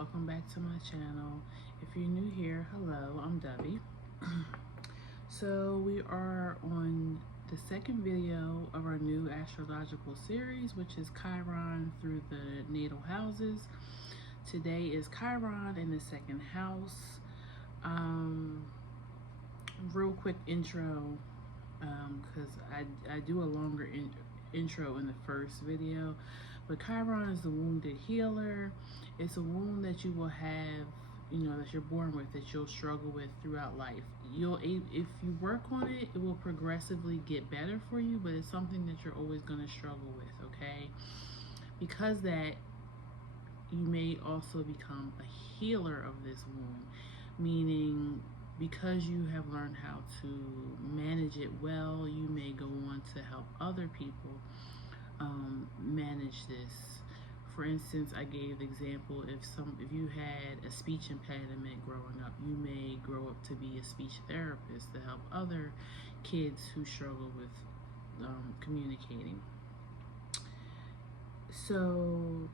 welcome back to my channel. If you're new here, hello, I'm Dovey. So we are on the second video of our new astrological series, which is Chiron through the natal houses. Today is Chiron in the second house. Real quick intro, because I do a longer intro in the first video. But Chiron is the wounded healer. It's a wound that you will have, that you're born with, that you'll struggle with throughout life. If you work on it, it will progressively get better for you, but it's something that you're always going to struggle with, okay? Because that, you may also become a healer of this wound, meaning because you have learned how to manage it well, you may go on to help other people manage this. For instance, I gave the example, if you had a speech impediment growing up, you may grow up to be a speech therapist to help other kids who struggle with communicating. So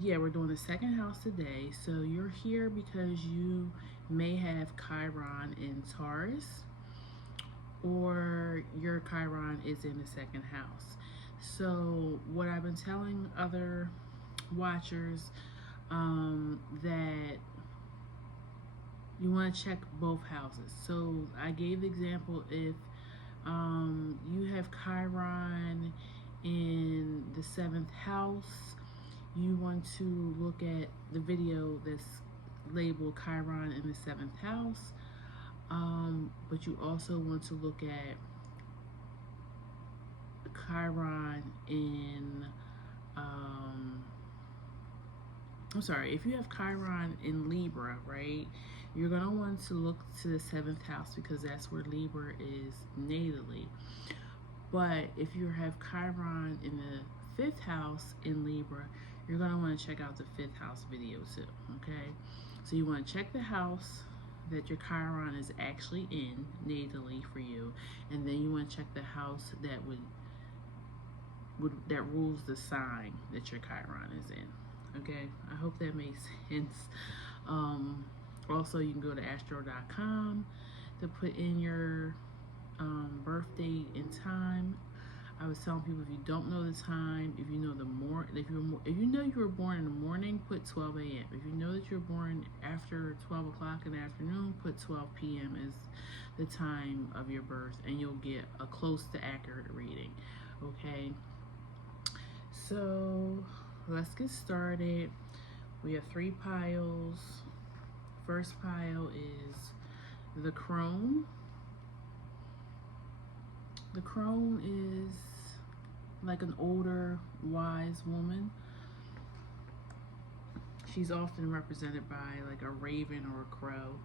yeah, we're doing the second house today. So you're here because you may have Chiron in Taurus, or your Chiron is in the second house. So what I've been telling other watchers, that you want to check both houses. So I gave the example, if you have Chiron in the 7th house, you want to look at the video that's labeled Chiron in the 7th house, but you also want to look at Chiron in if you have Chiron in Libra, right, you're going to want to look to the 7th house because that's where Libra is natally. But if you have Chiron in the 5th house in Libra, you're going to want to check out the 5th house video too, okay? So you want to check the house that your Chiron is actually in natally for you, and then you want to check the house that that rules the sign that your Chiron is in. Okay, I hope that makes sense. Also, you can go to astro.com to put in your birth date and time. I was telling people, if you don't know the time, if you know if you know you were born in the morning, put 12 a.m. If you know that you're born after 12 o'clock in the afternoon, put 12 p.m. as the time of your birth, and you'll get a close to accurate reading. Okay, so let's get started. We have 3 piles. First pile is the crone. The crone is like an older, wise woman. She's often represented by like a raven or a crow.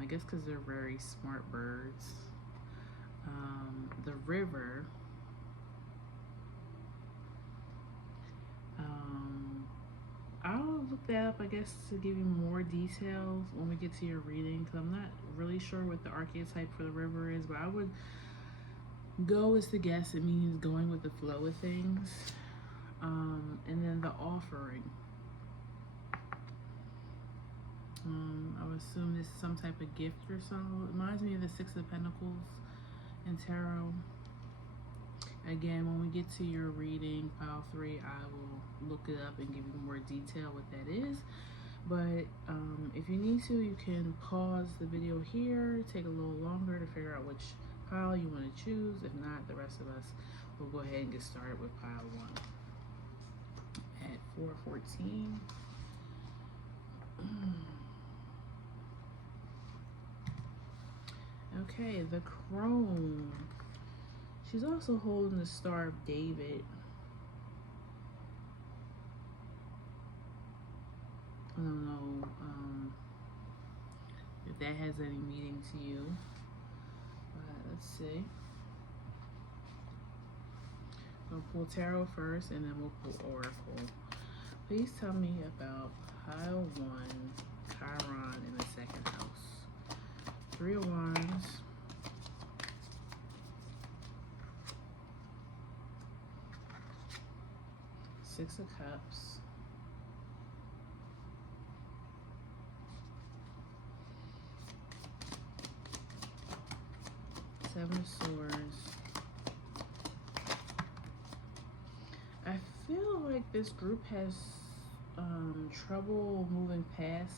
I guess because they're very smart birds. The river. I'll look that up, I guess, to give you more details when we get to your reading, because I'm not really sure what the archetype for the river is, but I would go as to guess it means going with the flow of things. And then the offering. I would assume this is some type of gift or so. It reminds me of the 6 of Pentacles in tarot. Again, when we get to your reading, pile 3, I will look it up and give you more detail what that is. But if you need to, you can pause the video here, take a little longer to figure out which pile you want to choose. If not, the rest of us will go ahead and get started with pile 1 at 4:14. Okay, the crone. She's also holding the Star of David. I don't know if that has any meaning to you. Let's see. We'll pull tarot first, and then we'll pull oracle. Please tell me about pile 1, Chiron in the 2nd house. 3 of Wands. Six of Cups. Seven of Swords. I feel like this group has trouble moving past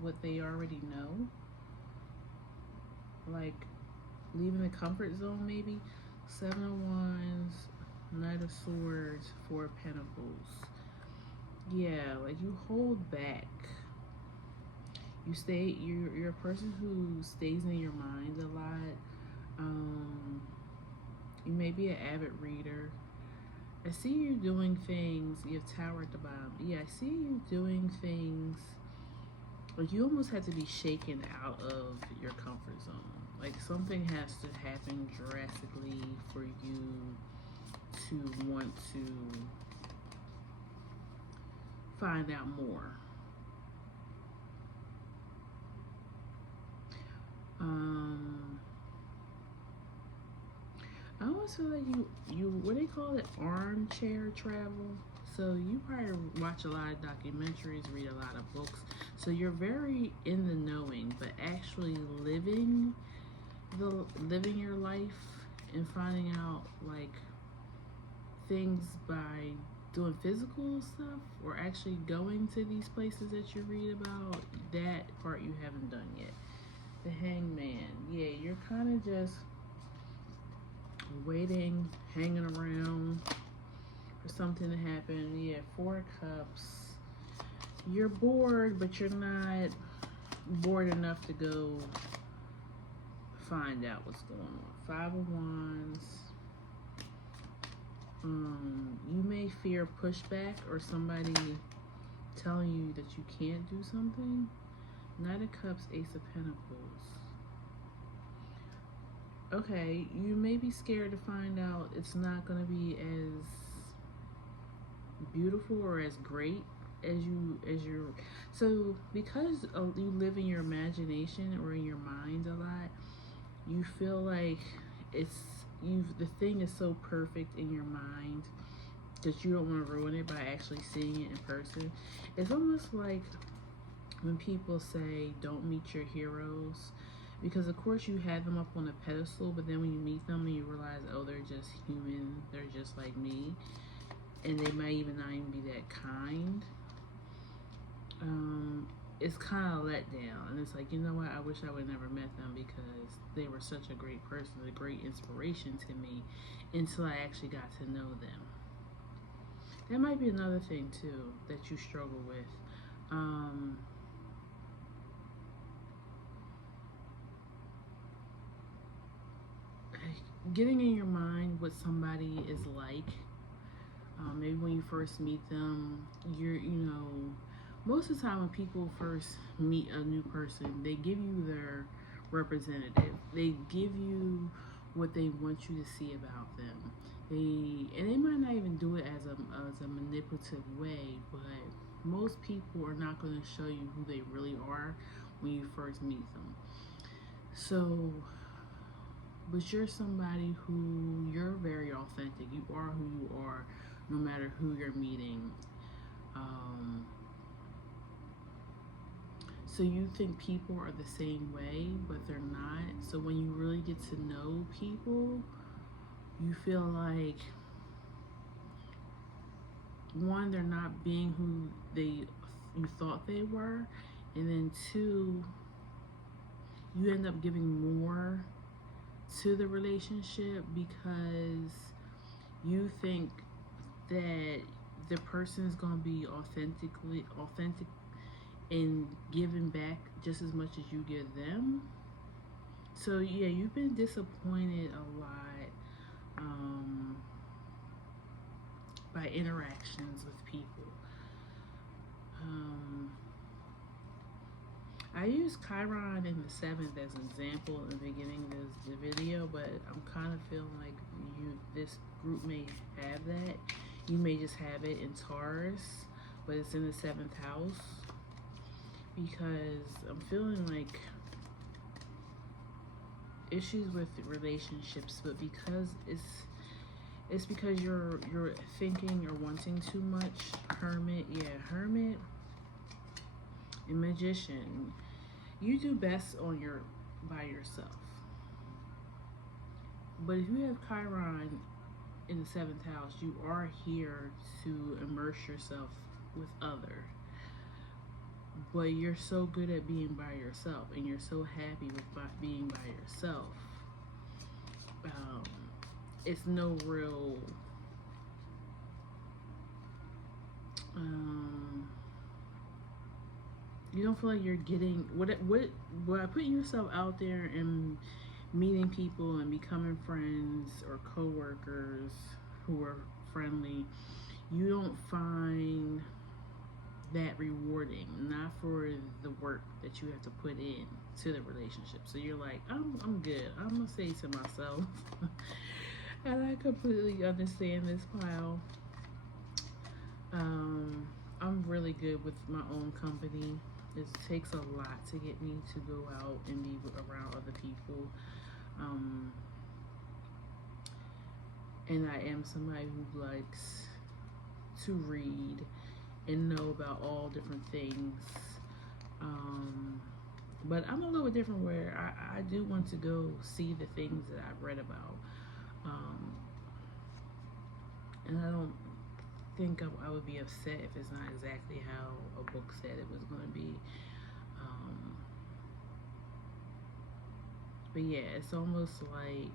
what they already know. Like leaving the comfort zone maybe. Seven of Wands, Knight of Swords, Four of Pentacles. Yeah, like you hold back. You stay, you're a person who stays in your mind a lot. You may be an avid reader. I see you doing things. You have Tower at the bottom. Yeah, I see you doing things. Like you almost have to be shaken out of your comfort zone. Like something has to happen drastically for you to want to find out more. I almost feel like you what they call it, armchair travel. So you probably watch a lot of documentaries, read a lot of books. So you're very in the knowing, but actually living your life and finding out like things by doing physical stuff or actually going to these places that you read about, that part you haven't done yet. The Hangman. Yeah, you're kind of just waiting, hanging around for something to happen. Yeah, Four of Cups. You're bored, but you're not bored enough to go find out what's going on. Five of Wands. You may fear pushback or somebody telling you that you can't do something. Knight of Cups, Ace of Pentacles. Okay, you may be scared to find out it's not going to be as beautiful or as great as you're. So because you live in your imagination or in your mind a lot, you feel like the thing is so perfect in your mind that you don't want to ruin it by actually seeing it in person. It's almost like when people say don't meet your heroes, because of course you have them up on a pedestal, but then when you meet them and you realize, oh, they're just human, they're just like me, and they might even not even be that kind. It's kind of let down, and it's like, you know what, I wish I would never met them because they were such a great person, a great inspiration to me, until I actually got to know them. That might be another thing too that you struggle with. Getting in your mind what somebody is like. Maybe when you first meet them, most of the time when people first meet a new person, they give you their representative. They give you what they want you to see about them. They might not even do it as a manipulative way, but most people are not going to show you who they really are when you first meet them. So, but you're somebody who, you're very authentic. You are who you are, no matter who you're meeting. So you think people are the same way, but they're not. So when you really get to know people, you feel like, one, they're not being who you thought they were, and then two, you end up giving more to the relationship because you think that the person is going to be authentic and giving back just as much as you give them. So yeah, you've been disappointed a lot by interactions with people. I used Chiron in the 7th as an example in the beginning of the video, but I'm kind of feeling like this group may have that. You may just have it in Taurus, but it's in the 7th house, because I'm feeling like issues with relationships, but because it's because you're thinking or wanting too much. Hermit, yeah, Hermit and Magician. You do best by yourself. But if you have Chiron in the 7th house, you are here to immerse yourself with other. But you're so good at being by yourself, and you're so happy with being by yourself. It's no real you don't feel like you're getting by putting yourself out there and meeting people and becoming friends or co-workers who are friendly. You don't find that rewarding, not for the work that you have to put in to the relationship. So you're like, I'm good. I'm gonna say to myself, and I completely understand this pile. I'm really good with my own company. It takes a lot to get me to go out and be around other people. And I am somebody who likes to read and know about all different things. But I'm a little bit different where I do want to go see the things that I've read about. And I don't think I would be upset if it's not exactly how a book said it was going to be. But yeah, it's almost like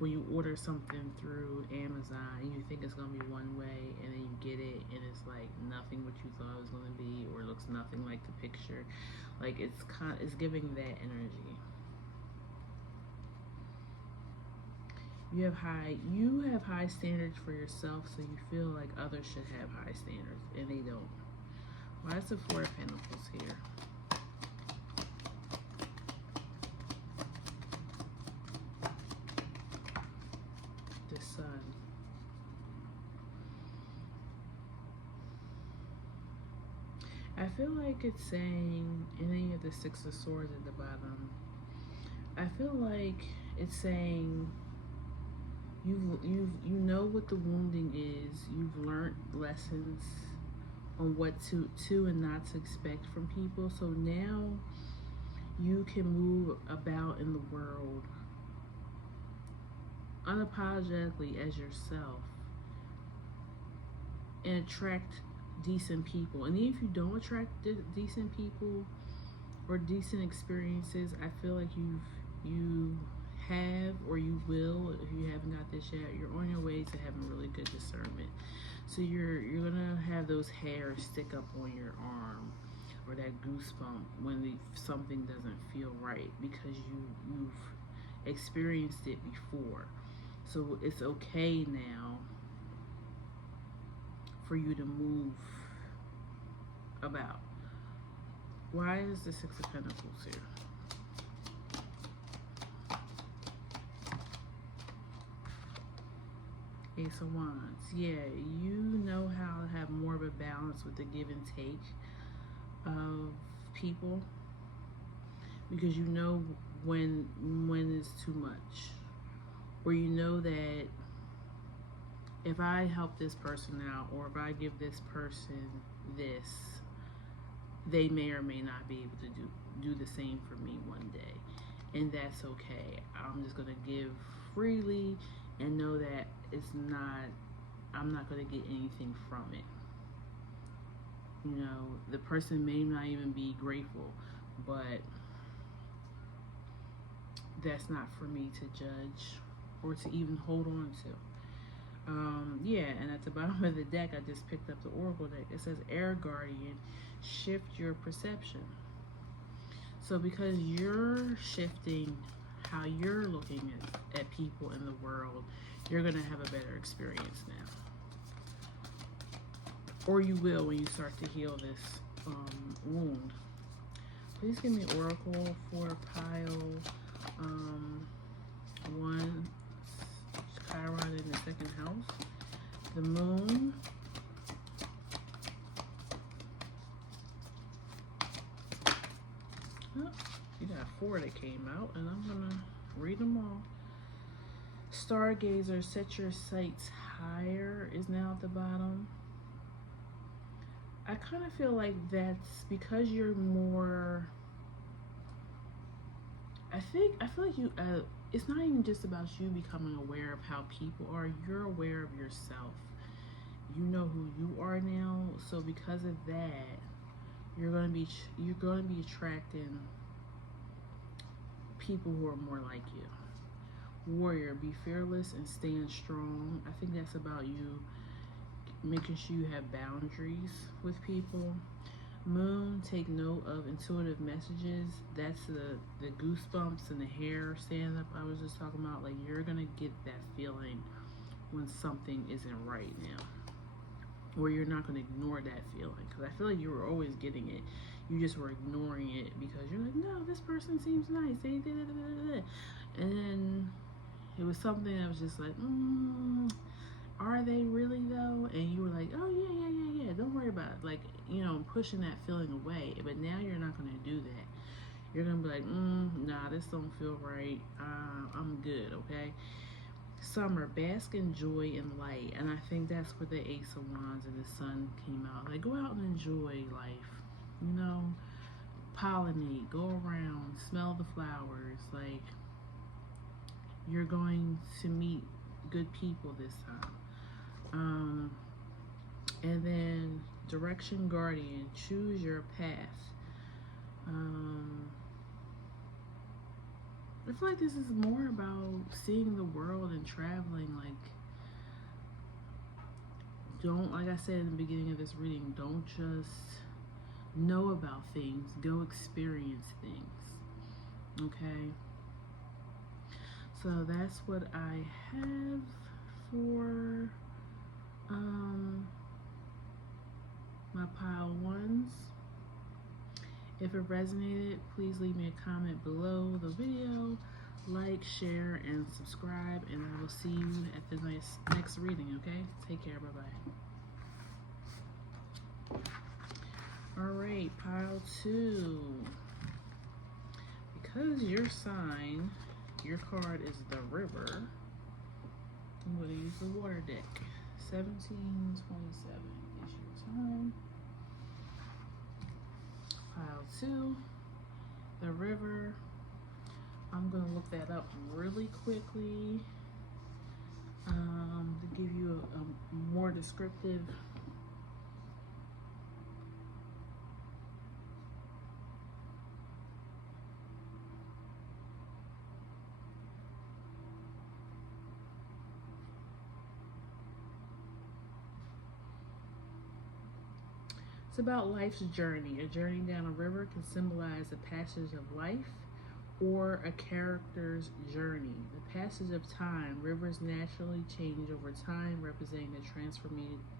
when you order something through Amazon and you think it's going to be one way, and then you get it and it's like nothing what you thought it was going to be, or it looks nothing like the picture. Like it's giving that energy. You have high standards for yourself, so you feel like others should have high standards, and they don't. Why is the Four of Pentacles here? The Sun. I feel like it's saying, and then you have the Six of Swords at the bottom. I feel like it's saying you know what the wounding is. You've learned lessons on what to and not to expect from people. So now you can move about in the world unapologetically as yourself and attract decent people. And even if you don't attract decent people or decent experiences, I feel like you have, or you will, if you haven't got this yet, you're on your way to having really good discernment. So you're gonna have those hairs stick up on your arm, or that goosebump when something doesn't feel right, because you've experienced it before. So it's okay now for you to move about. Why is the Six of Pentacles here? Ace of Wands. Yeah, you know how to have more of a balance with the give and take of people, because you know when is too much, or you know that if I help this person out, or if I give this person this, they may or may not be able to do the same for me one day, and that's okay. I'm just gonna give freely and know that I'm not gonna get anything from it. You know, the person may not even be grateful, but that's not for me to judge or to even hold on to. Yeah, and at the bottom of the deck, I just picked up the Oracle deck. It says, Air Guardian, shift your perception. So because you're shifting how you're looking at people in the world, you're going to have a better experience now. Or you will when you start to heal this wound. Please give me Oracle for pile 1, Chiron in the 2nd house. The Moon. Oh, you got 4 that came out, and I'm going to read them all. Stargazer, set your sights higher is now at the bottom. I kind of feel like that's because you're more, I feel like you. It's not even just about you becoming aware of how people are. You're aware of yourself. You know who you are now. So because of that, you're gonna be attracting people who are more like you. Warrior, be fearless and stand strong. I think that's about you making sure you have boundaries with people. Moon, take note of intuitive messages. That's the goosebumps and the hair stand up I was just talking about. Like, you're gonna get that feeling when something isn't right now, or you're not gonna ignore that feeling, because I feel like you were always getting it. You just were ignoring it because you're like, no, this person seems nice. They did it, and then it was something that was just like, are they really though? And you were like, oh yeah, don't worry about it. Like, pushing that feeling away. But now you're not gonna do that. You're gonna be like, nah, this don't feel right. I'm good, okay? Summer, bask in joy and light. And I think that's where the Ace of Wands and the Sun came out. Like, go out and enjoy life. Pollinate, go around, smell the flowers. Like, you're going to meet good people this time. And then direction, guardian, choose your path. I feel like this is more about seeing the world and traveling. Like, like I said in the beginning of this reading, don't just know about things, go experience things. Okay? So that's what I have for my pile ones. If it resonated, please leave me a comment below the video, like, share, and subscribe, and I will see you at the next reading, okay? Take care, bye-bye. All right, pile 2. Because your sign, your card is the River, I'm going to use the water deck. 1727 is your time. Pile 2, the River. I'm going to look that up really quickly to give you a more descriptive. It's about life's journey. A journey down a river can symbolize the passage of life or a character's journey. The passage of time. Rivers naturally change over time, representing the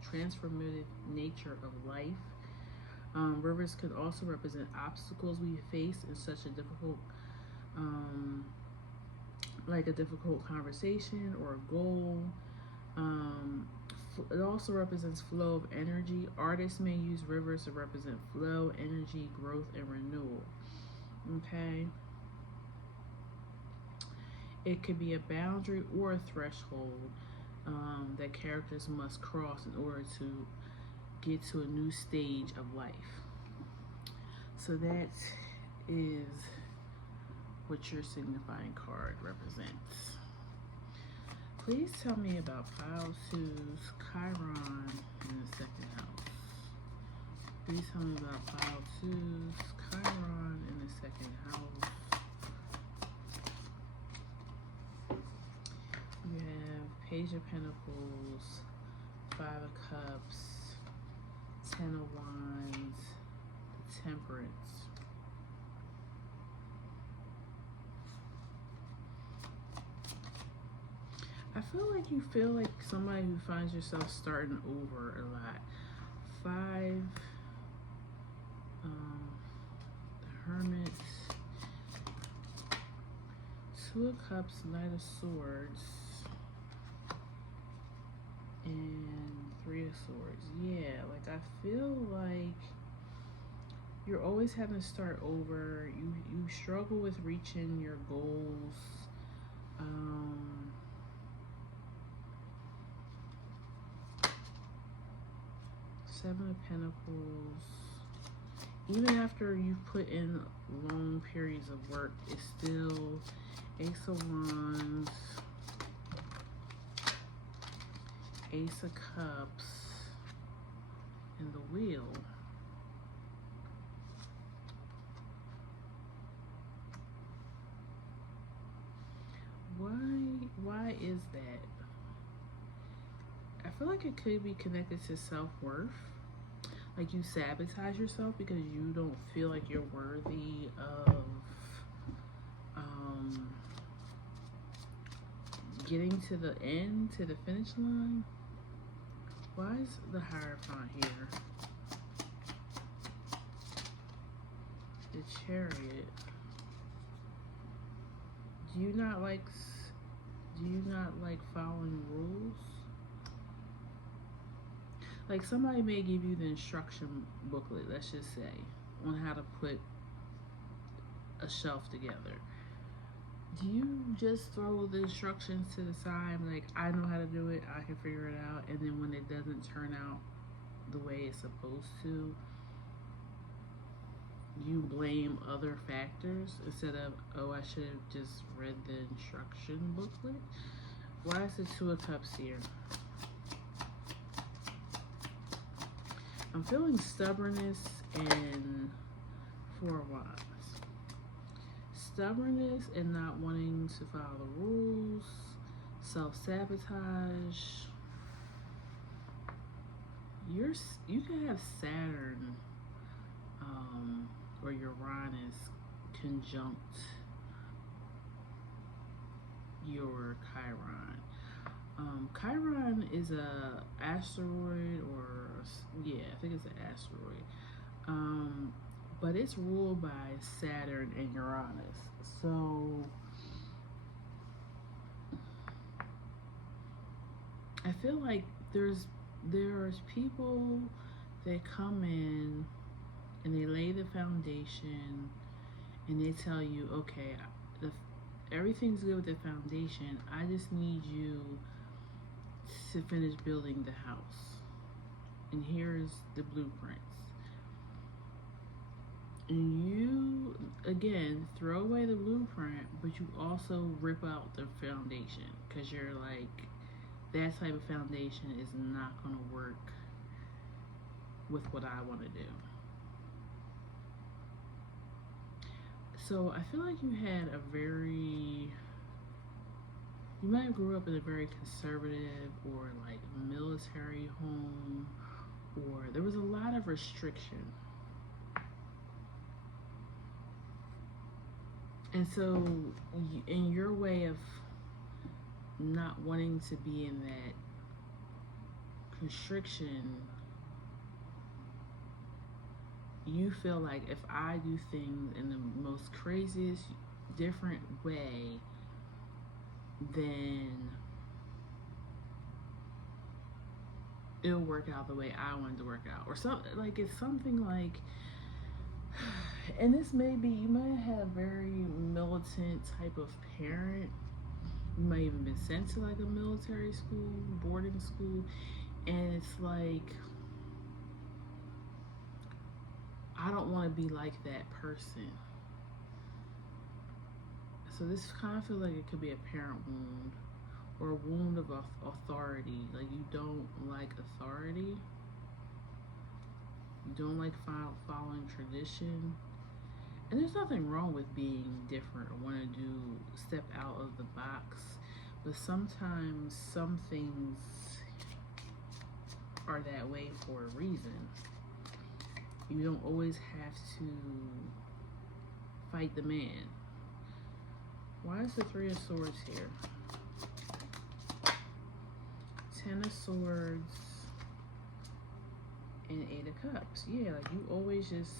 transformative nature of life. Rivers could also represent obstacles we face in such a difficult, like a difficult conversation or a goal. It also represents flow of energy. Artists may use rivers to represent flow, energy, growth, and renewal. Okay? It could be a boundary or a threshold that characters must cross in order to get to a new stage of life. So that is what your signifying card represents. Please tell me about pile 2's Chiron in the second house. Please tell me about pile 2's Chiron in the second house. You have Page of Pentacles, 5 of Cups, 10 of Wands, Temperance. I feel like somebody who finds yourself starting over a lot. 5, the Hermit, 2 of Cups, Knight of Swords, and 3 of Swords. Yeah, like I feel like you're always having to start over. You struggle with reaching your goals. 7 of Pentacles. even after you've put in long periods of work, it's still Ace of Wands, Ace of Cups, and the Wheel. Why is that? I feel like it could be connected to self-worth. Like you sabotage yourself because you don't feel like you're worthy of getting to the end, to the finish line. Why is the Hierophant here? The Chariot. Do you not like following rules? Like somebody may give you the instruction booklet, let's just say, on how to put a shelf together. Do you just throw the instructions to the side, like, I know how to do it, I can figure it out, and then when it doesn't turn out the way it's supposed to, you blame other factors instead of, oh, I should have just read the instruction booklet? Why is the Two of Cups here? I'm feeling stubbornness and Four of Wands. Stubbornness and not wanting to follow the rules, self-sabotage. You can have Saturn or Uranus conjunct your Chiron. Chiron is a asteroid, or yeah, I think it's an asteroid. But it's ruled by Saturn and Uranus. So I feel like there's people that come in and they lay the foundation and they tell you, okay, everything's good with the foundation. I just need you to finish building the house. And here's the blueprints. And you, again, throw away the blueprint, but you also rip out the foundation because you're like, that type of foundation is not going to work with what I want to do. So I feel like you might have grew up in a very conservative or like military home, or there was a lot of restriction. And so in your way of not wanting to be in that constriction, you feel like if I do things in the most craziest, different way, then it'll work out the way I want it to work out. Or something like, it's something like, and this may be, you might have a very militant type of parent. You might even been sent to like a military school, boarding school, and it's like, I don't want to be like that person. So this kind of feels like it could be a parent wound or a wound of authority. Like you don't like authority. You don't like following tradition. And there's nothing wrong with being different or want to step out of the box. But sometimes some things are that way for a reason. You don't always have to fight the man. Why is the Three of Swords here? Ten of Swords and Eight of Cups. Yeah, like you always just,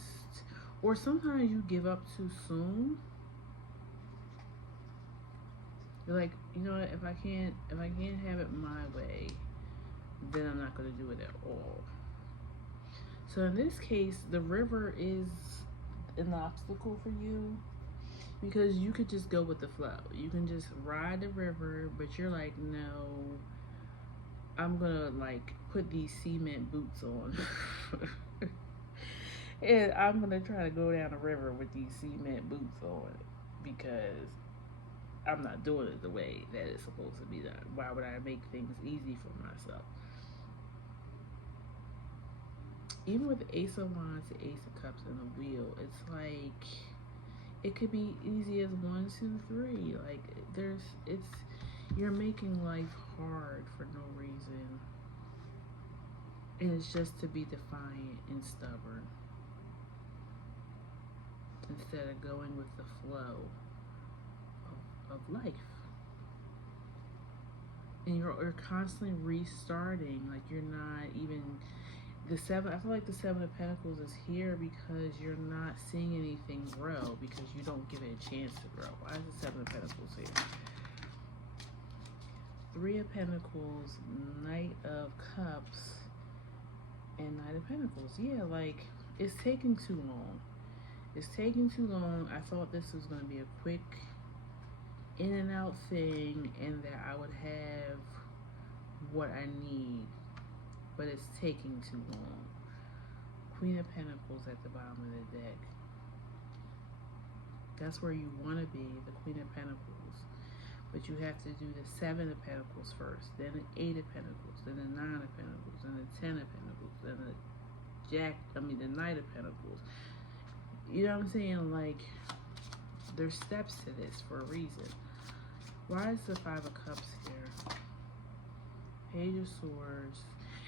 or sometimes you give up too soon. You're like, you know what, if I can't have it my way, then I'm not gonna do it at all. So in this case, the river is an obstacle for you because you could just go with the flow. You can just ride the river, but you're like, no, I'm gonna like put these cement boots on. And I'm gonna try to go down the river with these cement boots on because I'm not doing it the way that it's supposed to be done. Why would I make things easy for myself? Even with the Ace of Wands, the Ace of Cups, and the Wheel, it's like it could be easy as 1, 2, 3. Like it's you're making life hard for no reason, and it's just to be defiant and stubborn instead of going with the flow of life. And you're constantly restarting. Like you're not even the seven. I feel like the Seven of Pentacles is here because you're not seeing anything grow because you don't give it a chance to grow. Why is the Seven of Pentacles here? Three of Pentacles, Knight of Cups, and Knight of Pentacles. Yeah, like it's taking too long. It's taking too long. I thought this was going to be a quick in and out thing and that I would have what I need, but it's taking too long. Queen of Pentacles at the bottom of the deck. That's where you want to be, the Queen of Pentacles. But you have to do the Seven of Pentacles first, then the Eight of Pentacles, then the Nine of Pentacles, then the Ten of Pentacles, then the Knight of Pentacles. You know what I'm saying? Like, there's steps to this for a reason. Why is the Five of Cups here? Page of Swords.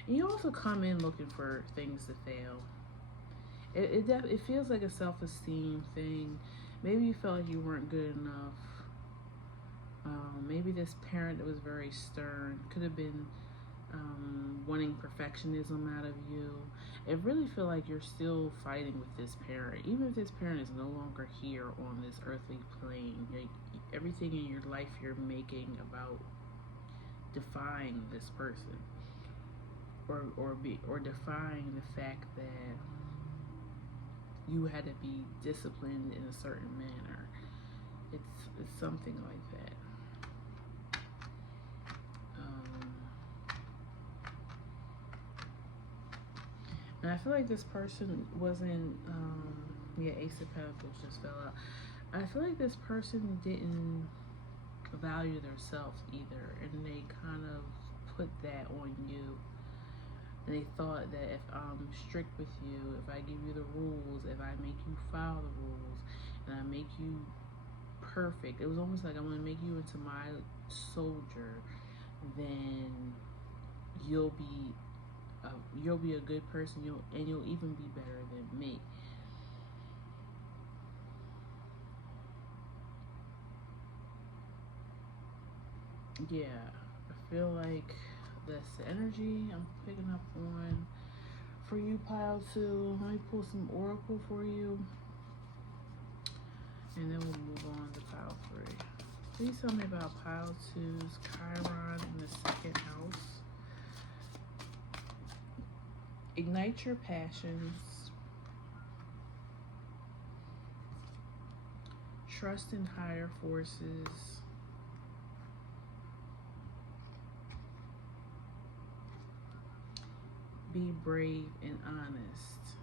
And you also come in looking for things to fail. It feels like a self-esteem thing. Maybe you felt like you weren't good enough. Maybe this parent that was very stern could have been wanting perfectionism out of you. I really feel like you're still fighting with this parent. Even if this parent is no longer here on this earthly plane, like everything in your life you're making about defying this person. Or defying the fact that you had to be disciplined in a certain manner. It's something like that. And I feel like this person wasn't, Ace of Pentacles just fell out. I feel like this person didn't value themselves either, and they kind of put that on you. And they thought that if I'm strict with you, if I give you the rules, if I make you follow the rules, and I make you perfect, it was almost like I'm going to make you into my soldier, then you'll be a good person, you'll even be better than me. Yeah, I feel like that's the energy I'm picking up on for you, Pile 2. Let me pull some Oracle for you, and then we'll move on to Pile 3. Please tell me about Pile 2's Chiron in the second house. Ignite your passions. Trust in higher forces. Be brave and honest.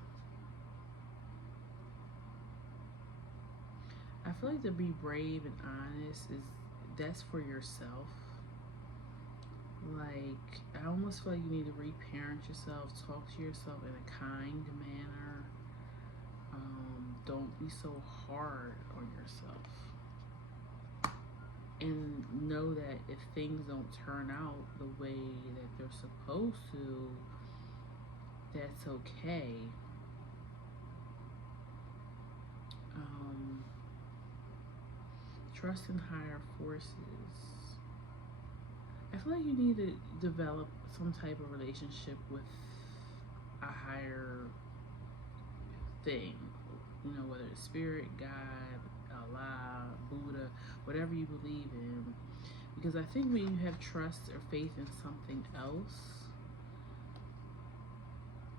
I feel like to be brave and honest that's for yourself. Like, I almost feel like you need to reparent yourself, talk to yourself in a kind manner. Don't be so hard on yourself. And know that if things don't turn out the way that they're supposed to, that's okay. Trust in higher forces. I feel like you need to develop some type of relationship with a higher thing. You know, whether it's spirit, God, Allah, Buddha, whatever you believe in. Because I think when you have trust or faith in something else,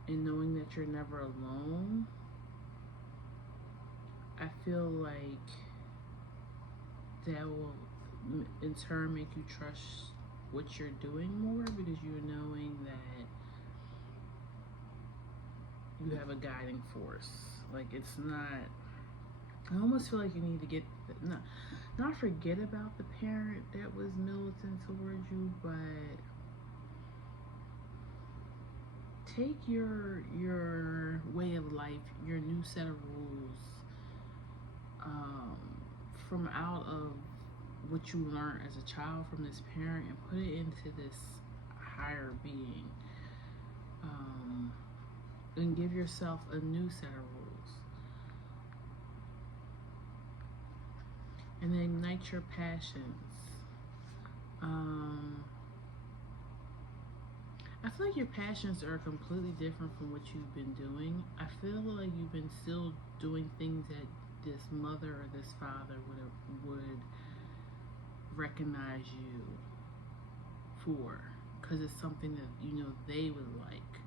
and knowing that you're never alone, I feel like that will in turn make you trust what you're doing more, because you're knowing that you have a guiding force. Like, it's not, I almost feel like you need to get, not forget about the parent that was militant towards you, but take your way of life, your new set of rules, from out of what you learned as a child from this parent and put it into this higher being, and give yourself a new set of rules, and then ignite your passions. I feel like your passions are completely different from what you've been doing. I feel like you've been still doing things that this mother or this father would recognize you for, because it's something that they would like.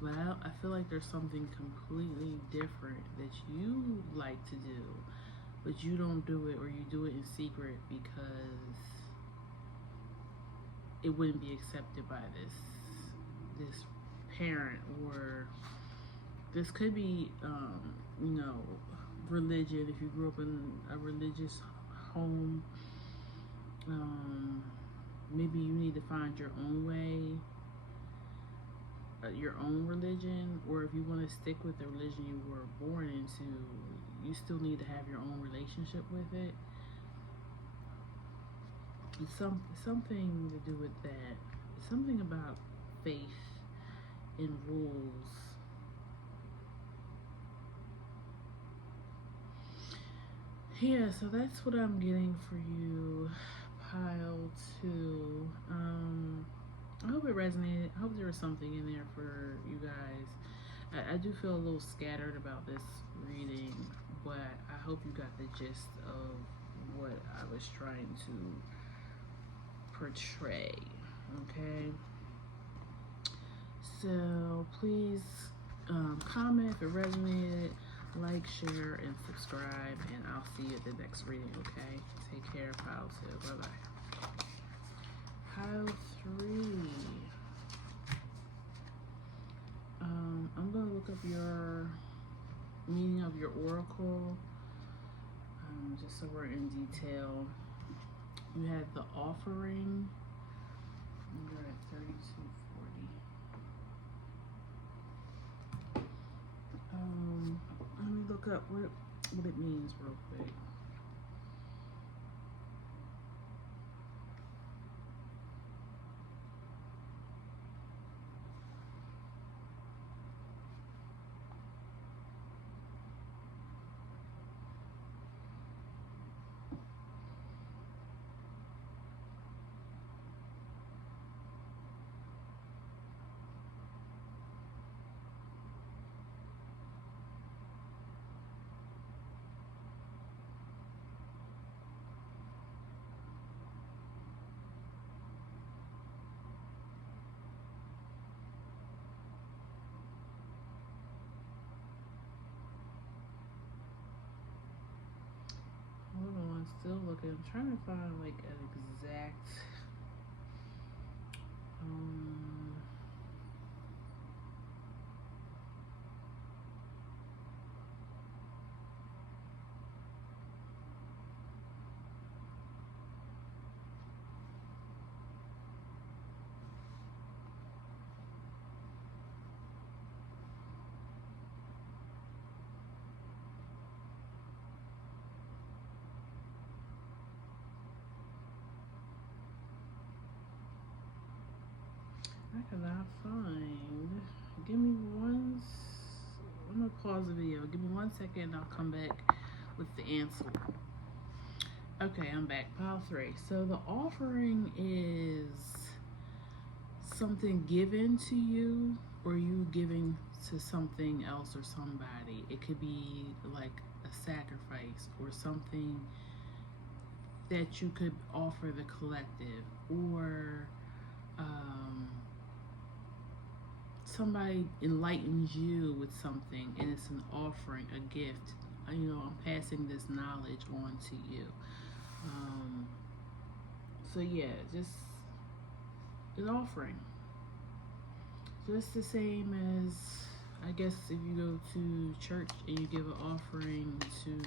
But I feel like there's something completely different that you like to do, but you don't do it, or you do it in secret because it wouldn't be accepted by this parent, or this could be religion. If you grew up in a religious home, maybe you need to find your own way, your own religion, or if you want to stick with the religion you were born into, you still need to have your own relationship with it. It's something to do with that. It's something about faith and rules. Yeah, so that's what I'm getting for you, pile 2. I hope it resonated. I hope there was something in there for you guys. I do feel a little scattered about this reading, but I hope you got the gist of what I was trying to portray. Okay, so please comment if it resonated, like, share, and subscribe, and I'll see you at the next reading. Okay, take care, pile 2. Bye bye. Pile 3. I'm gonna look up your meaning of your oracle, just so we're in detail. You had the offering. You're at 3240. Let me look up what it means real quick. Hold on, still looking. I'm trying to find like an exact I cannot find. Give me I'm gonna pause the video. Give me 1 second and I'll come back with the answer. Okay, I'm back. Pile 3. So the offering is something given to you, or you giving to something else or somebody. It could be like a sacrifice or something that you could offer the collective, or somebody enlightens you with something and it's an offering, a gift. I'm passing this knowledge on to you. So yeah, just an offering. Just the same as, I guess, if you go to church and you give an offering to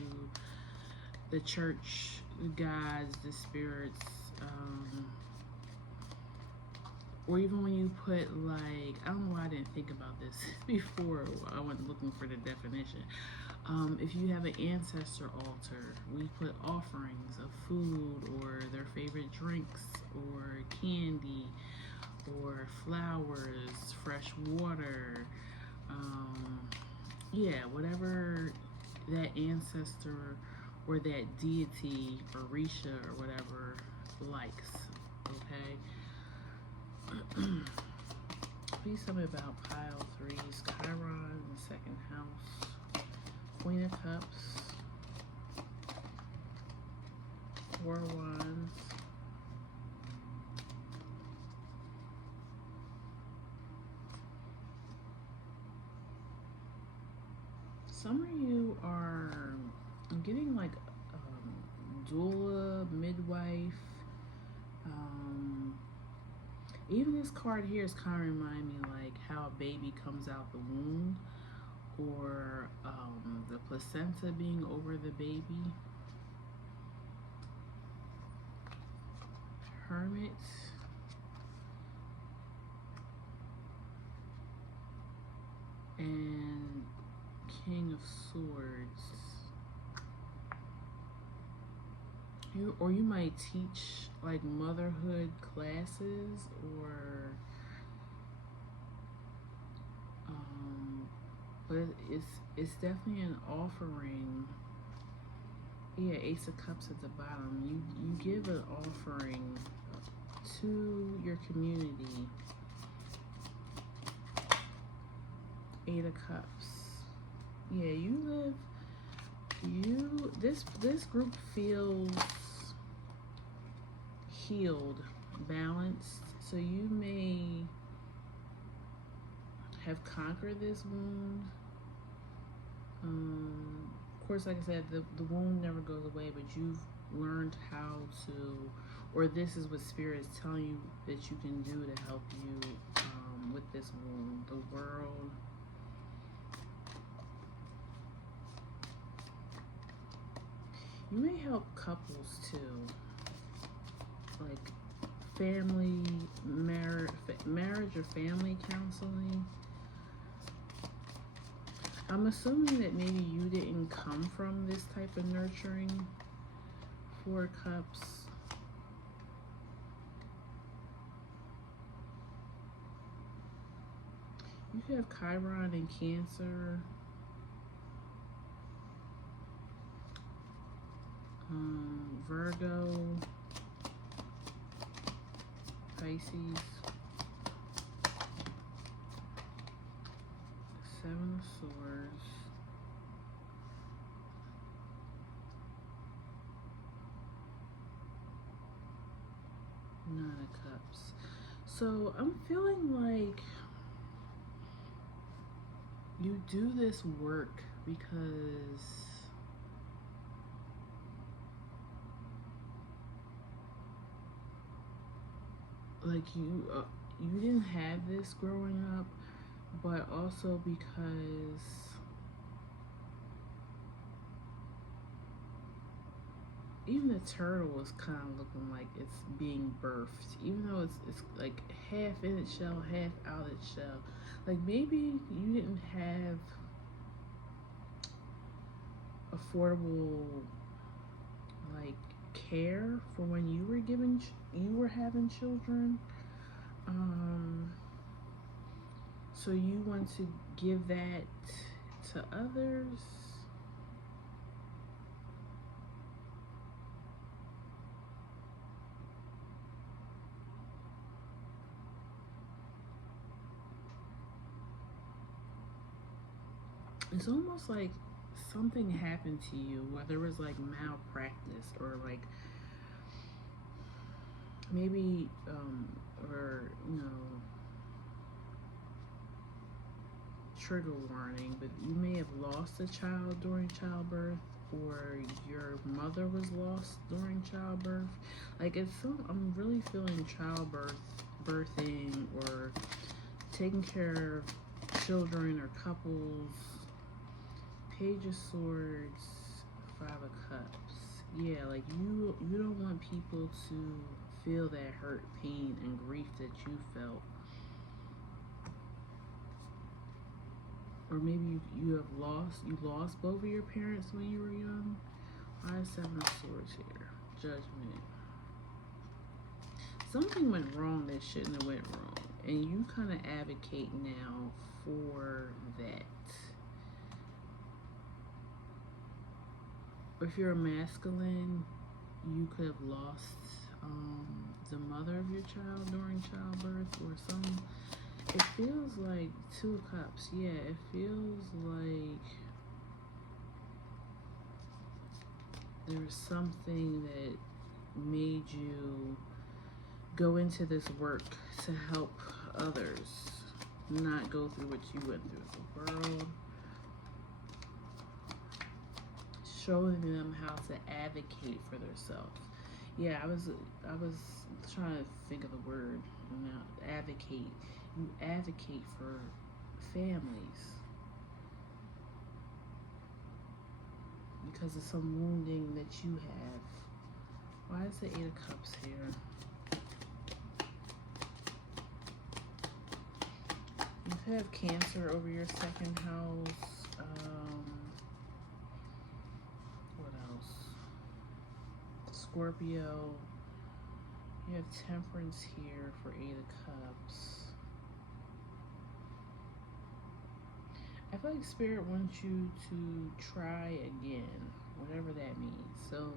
the church, the gods, the spirits, or even when you put, like, I don't know why I didn't think about this before I went looking for the definition. If you have an ancestor altar, we put offerings of food or their favorite drinks or candy or flowers, fresh water, yeah, whatever that ancestor or that deity or Risha or whatever likes, okay? Please tell me about pile threes, Chiron in the second house, Queen of Cups, Four of Wands, some of you are, I'm getting like doula, midwife. Even this card here is kind of reminding me like how a baby comes out the womb, or the placenta being over the baby. Hermit. And King of Swords. You might teach like motherhood classes, or but it's definitely an offering. Yeah, Ace of Cups at the bottom. You give an offering to your community. Eight of Cups. Yeah, this group feels healed, balanced. So you may have conquered this wound. Of course, like I said, the wound never goes away, but you've learned how to, or this is what Spirit is telling you that you can do to help you with this wound. The World. You may help couples too, like family, marriage or family counseling. I'm assuming that maybe you didn't come from this type of nurturing. Four Cups. You could have Chiron and Cancer. Virgo, Pisces, Seven of Swords, Nine of Cups. So I'm feeling like you do this work because like you didn't have this growing up, but also because even the turtle is kind of looking like it's being birthed, even though it's like half in its shell, half out its shell. Like maybe you didn't have affordable like care for when you were having children, so you want to give that to others. It's almost like something happened to you, whether it was like malpractice or like maybe or trigger warning, but you may have lost a child during childbirth, or your mother was lost during childbirth. Like I'm really feeling birthing, or taking care of children or couples. Page of Swords, Five of Cups. Yeah, like you don't want people to feel that hurt, pain, and grief that you felt. Or maybe you lost both of your parents when you were young. Why is Seven of Swords here? Judgment. Something went wrong that shouldn't have went wrong, and you kind of advocate now for that. If you're a masculine, you could have lost the mother of your child during childbirth, or some. It feels like Two of Cups. Yeah, it feels like there was something that made you go into this work to help others not go through what you went through. The world. Showing them how to advocate for themselves. Yeah, I was trying to think of the word. Now, advocate. You advocate for families because of some wounding that you have. Why is the Eight of Cups here? You have Cancer over your second house. What else? Scorpio. You have Temperance here for Eight of Cups. I feel like Spirit wants you to try again, whatever that means. So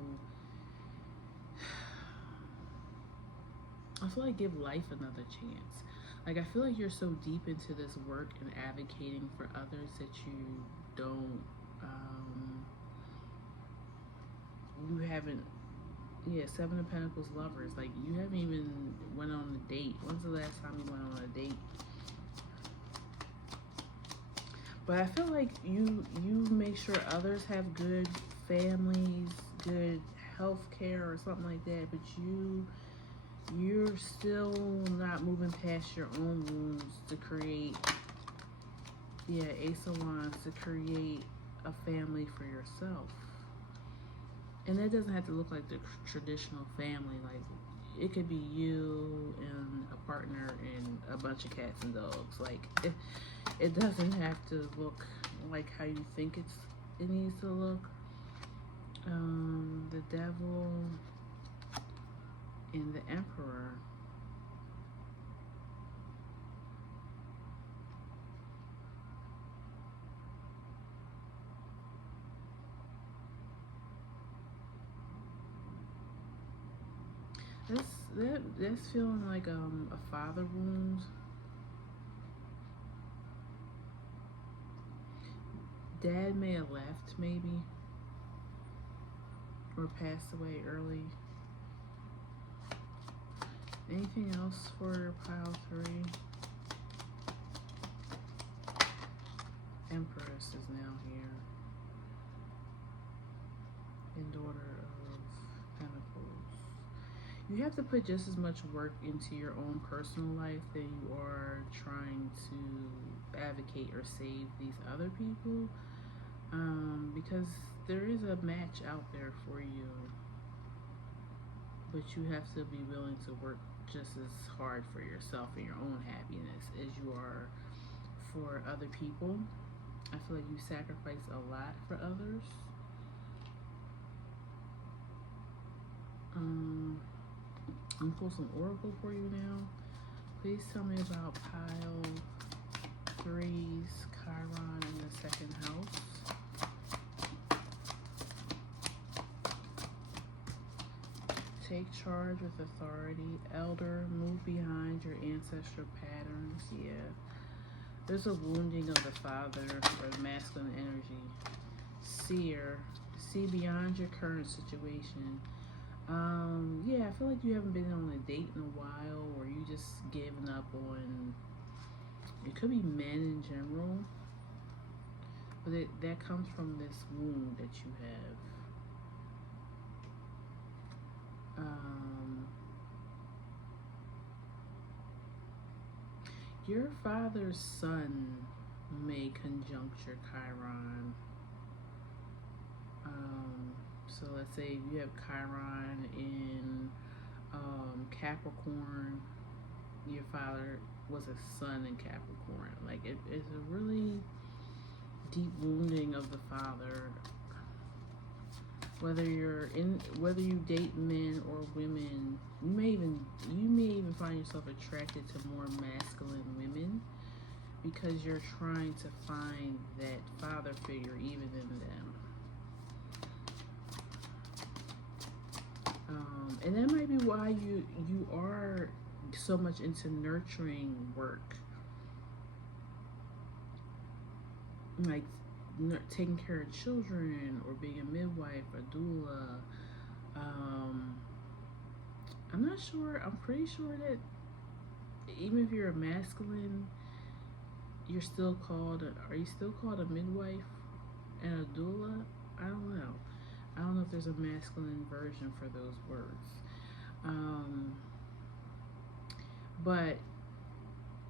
I feel like give life another chance. Like, I feel like you're so deep into this work and advocating for others that you don't, you haven't, yeah, Seven of Pentacles, Lovers. Like, you haven't even went on a date. When's the last time you went on a date? But I feel like you make sure others have good families, good health care or something like that, but you're still not moving past your own wounds to create, yeah, Ace of Wands, to create a family for yourself. And that doesn't have to look like the traditional family. Like, it could be you and a partner and a bunch of cats and dogs. Like, it doesn't have to look like how you think it needs to look. The Devil and the Emperor. That's feeling like a father wound. Dad may have left, maybe, or passed away early. Anything else for pile 3? Empress is now here. And Daughter of Pentacles. You have to put just as much work into your own personal life than you are trying to advocate or save these other people, because there is a match out there for you, but you have to be willing to work just as hard for yourself and your own happiness as you are for other people. I feel like you sacrifice a lot for others. I'm gonna pull some oracle for you now. Please tell me about pile 3's Chiron in the second house. Take charge with authority. Elder, move behind your ancestral patterns. Yeah. There's a wounding of the father or masculine energy. Seer, see beyond your current situation. Yeah, I feel like you haven't been on a date in a while, or you just given up on, it could be men in general, but that comes from this wound that you have. your father's son may conjuncture Chiron. So let's say you have Chiron in Capricorn, your father was a sun in Capricorn. Like it's a really deep wounding of the father. Whether you date men or women, you may even find yourself attracted to more masculine women because you're trying to find that father figure even in them. And that might be why you are so much into nurturing work, like taking care of children or being a midwife, a doula. I'm not sure. I'm pretty sure that even if you're a masculine, you're still called. Are you still called a midwife and a doula? I don't know. I don't know if there's a masculine version for those words. But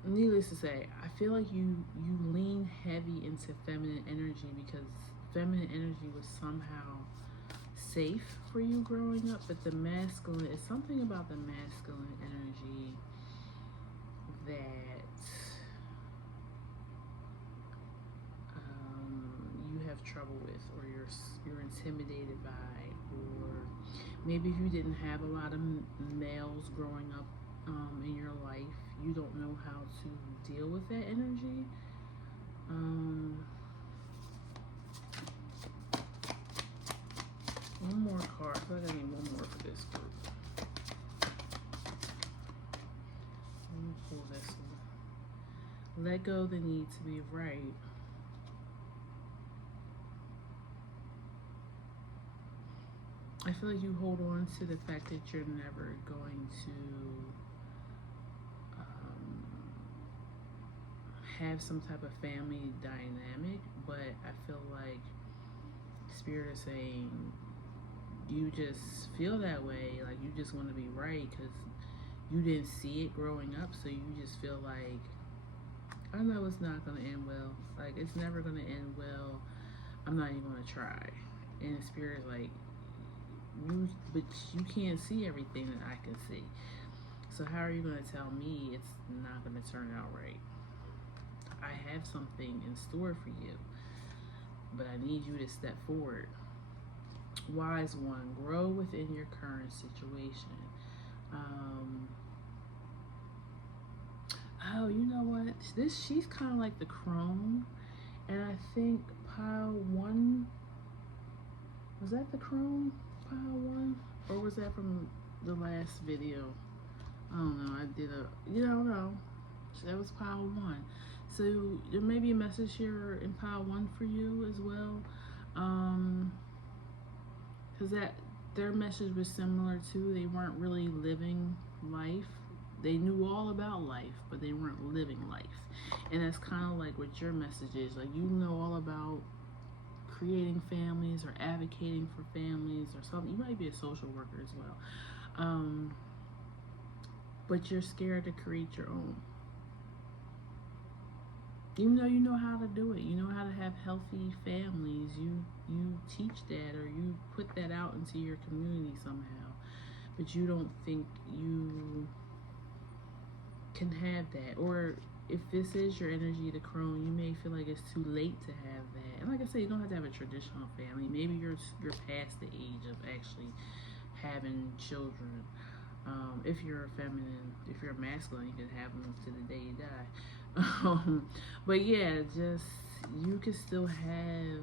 needless to say, I feel like you lean heavy into feminine energy because feminine energy was somehow safe for you growing up, but the masculine is something about the masculine energy that you have trouble with, or you're intimidated by, or maybe if you didn't have a lot of males growing up in your life, you don't know how to deal with that energy. One more card. I feel like I need one more for this group. Let me pull this one. Let go the need to be right. I feel like you hold on to the fact that you're never going to have some type of family dynamic, but I feel like Spirit is saying you just feel that way, like you just want to be right because you didn't see it growing up, so you just feel like, I know it's not going to end well, like it's never going to end well, I'm not even going to try. And the Spirit like, but you can't see everything that I can see, so how are you going to tell me it's not going to turn out right? I have something in store for you, but I need you to step forward. Wise one, grow within your current situation. Oh, you know what? She's kind of like the crone, and I think pile one, was that the crone? Pile one, or was that from the last video? I don't know. I did you don't know. That was pile one. So there may be a message here in pile one for you as well, because their message was similar too. They weren't really living life. They knew all about life, but they weren't living life. And that's kind of like what your message is. Like, you know all about creating families or advocating for families or something. You might be a social worker as well, but you're scared to create your own. Even though you know how to do it, you know how to have healthy families, you teach that, or you put that out into your community somehow, but you don't think you can have that. Or if this is your energy, the crone, you may feel like it's too late to have that. And like I said, you don't have to have a traditional family. Maybe you're past the age of actually having children. If you're a feminine, if you're a masculine, you can have them to the day you die. But yeah, just, you can still have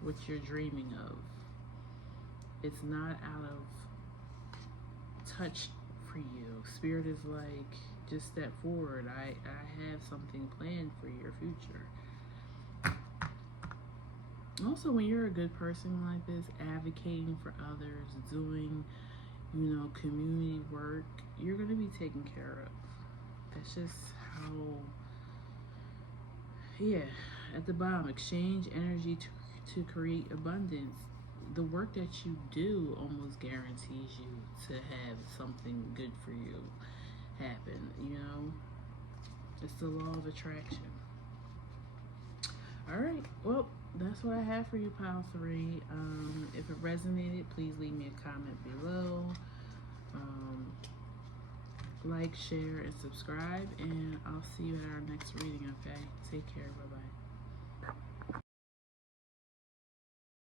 what you're dreaming of. It's not out of touch for you. Spirit is like, just step forward. I have something planned for your future. Also, when you're a good person like this, advocating for others, doing, community work, you're going to be taken care of. That's just how, at the bottom, exchange energy to create abundance. The work that you do almost guarantees you to have something good for you happen, It's the law of attraction. All right. Well, that's what I have for you, pile 3. If it resonated, please leave me a comment below. Like, share, and subscribe. And I'll see you at our next reading, okay? Take care. Bye-bye.